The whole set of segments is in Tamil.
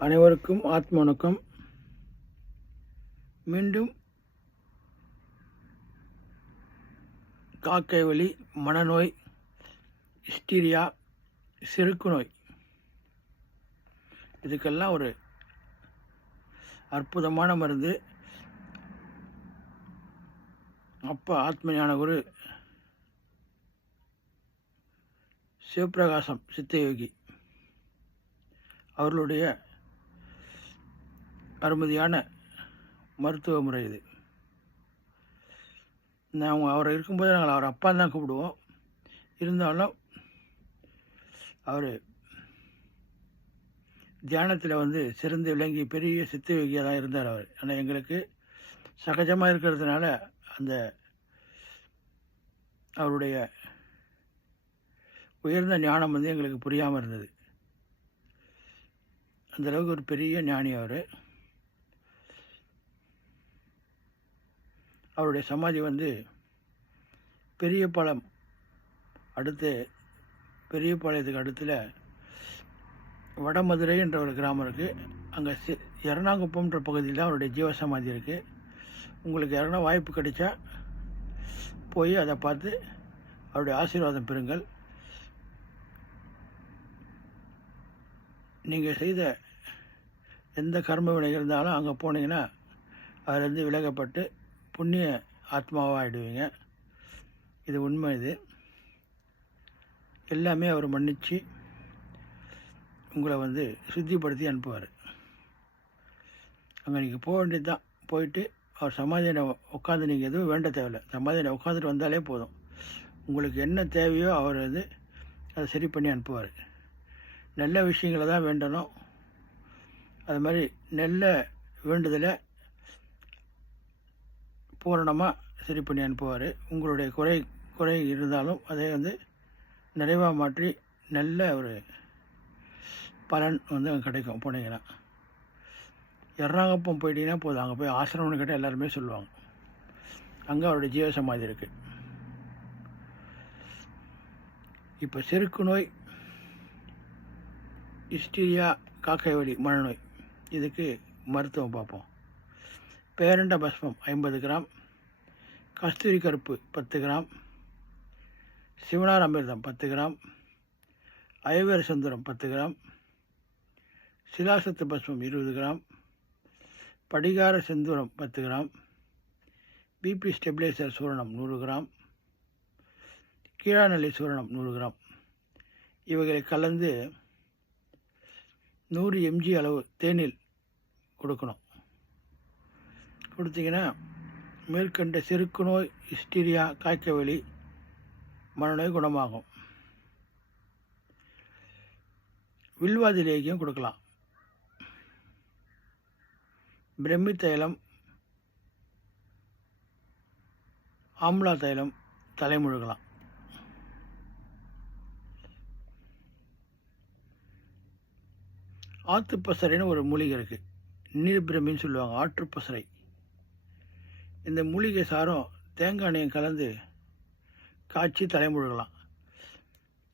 அனைவருக்கும் ஆத்ம வணக்கம் மீண்டும் காக்கை வலி மனநோய் ஹிஸ்டீரியா செருக்கு நோய். இதுக்கெல்லாம் ஒரு அற்புதமான மருந்து. அப்பா ஆத்ம ஞான குரு சிவபிரகாசம் சித்தயோகி அவர்களுடைய அருமதியான மருத்துவ முறை இது. நாங்கள் அவர் இருக்கும்போது நாங்கள் அவர் அப்பா தான் கூப்பிடுவோம். இருந்தாலும் அவர் தியானத்தில் வந்து சிறந்து விளங்கி பெரிய சித்த யோகியாக இருந்தார் அவர். ஆனால் எங்களுக்கு சகஜமாக இருக்கிறதுனால அந்த அவருடைய உயர்ந்த ஞானம் வந்து எங்களுக்கு புரியாமல் இருந்தது. அந்தளவுக்கு ஒரு பெரிய ஞானி அவர். அவருடைய சமாதி வந்து பெரிய பாலம் அடுத்து பெரிய பாளையத்துக்கு அடுத்தில் வடமதுரை என்ற ஒரு கிராமம் இருக்குது அங்கே சி எறணாங்குப்பம்ன்ற பகுதியில் தான் அவருடைய ஜீவ சமாதி இருக்குது உங்களுக்கு யாருன்னா வாய்ப்பு கிடைச்சா போய் அதை பார்த்து அவருடைய ஆசீர்வாதம் பெறுங்கள். நீங்கள் செய்த எந்த கர்ம வினை இருந்தாலும் அங்கே போனீங்கன்னா அதிலேருந்து விலகப்பட்டு புண்ணிய ஆத்மாவாகிடுவீங்க இது உண்மை இது. எல்லாமே அவர் மன்னித்து உங்களை வந்து சுத்திப்படுத்தி அனுப்புவார். அங்கே நீங்கள் போக வேண்டியது தான் போயிட்டு அவர் சமாதியில் உட்காந்து நீங்கள் எதுவும் வேண்ட தேவையில்லை. சமாதியில் உட்காந்துட்டு வந்தாலே போதும். உங்களுக்கு என்ன தேவையோ அவர் வந்து அதை சரி பண்ணி அனுப்புவார். நல்ல விஷயங்களை தான் வேண்டணும். அது மாதிரி நல்ல வேண்டுதலை பூரணமாக சரி பண்ணி அனுப்புவார். உங்களுடைய குறை குறை இருந்தாலும் அதை வந்து நிறைவாக மாற்றி நல்ல ஒரு பலன் வந்து அங்கே கிடைக்கும் போனீங்கன்னா. எர்ணாங்கப்பம் போயிட்டீங்கன்னா போதும். அங்கே போய் ஆசிரமம்னு கேட்டால் எல்லாருமே சொல்லுவாங்க. அங்கே அவருடைய ஜீவ சமாதி இருக்குது இப்போ செருக்கு நோய் இஸ்டீரியா காக்கை வலி மனநோய். இதுக்கு மருத்துவம் பார்ப்போம். பேரண்ட பஸ்மம் ஐம்பது கிராம். கஸ்தூரி கருப்பு பத்து கிராம். சிவனார் அமிர்தம் பத்து கிராம். அயவேர சுந்தரம் பத்து கிராம். சிலாசத்து பஸ்மம் இருபது கிராம். படிகார செந்தூரம் பத்து கிராம். பிபி ஸ்டெபிலைசர் சூரணம் நூறு கிராம். கீழாநெல்லி சூரணம் நூறு கிராம். இவைகளை கலந்து நூறு எம்ஜி அளவு தேனில் கொடுக்கணும். கொடுத்தீங்கன்னா மேற்கண்ட செருக்கு நோய் ஹிஸ்டீரியா காய்ச்சவெளி மனநோய் குணமாகும். வில்வாதி லேகியம் கொடுக்கலாம். பிரம்மி தைலம் ஆம்லா தைலம் தலைமுழுகலாம். ஆத்துப்பசரைன்னு ஒரு மூலிகை இருக்குது நீர் பிரமின்னு சொல்லுவாங்க ஆற்றுப்பசரை இந்த மூலிகை சாரம் தேங்காய் எண்ணெயும் கலந்து காய்ச்சி தலைமுழுகலாம்.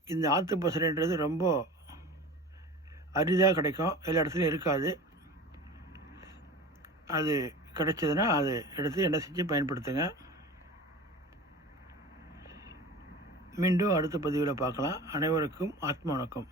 இந்த ஆற்று ஆத்துப்பசரைன்றது ரொம்ப அரிதாக கிடைக்கும். எல்லா இடத்துலையும் இருக்காது. அது கிடைச்சதுன்னா அது எடுத்து என்ன செஞ்சு பயன்படுத்துங்க. மீண்டும் அடுத்த பதிவில் பார்க்கலாம். அனைவருக்கும் ஆத்ம வணக்கம்.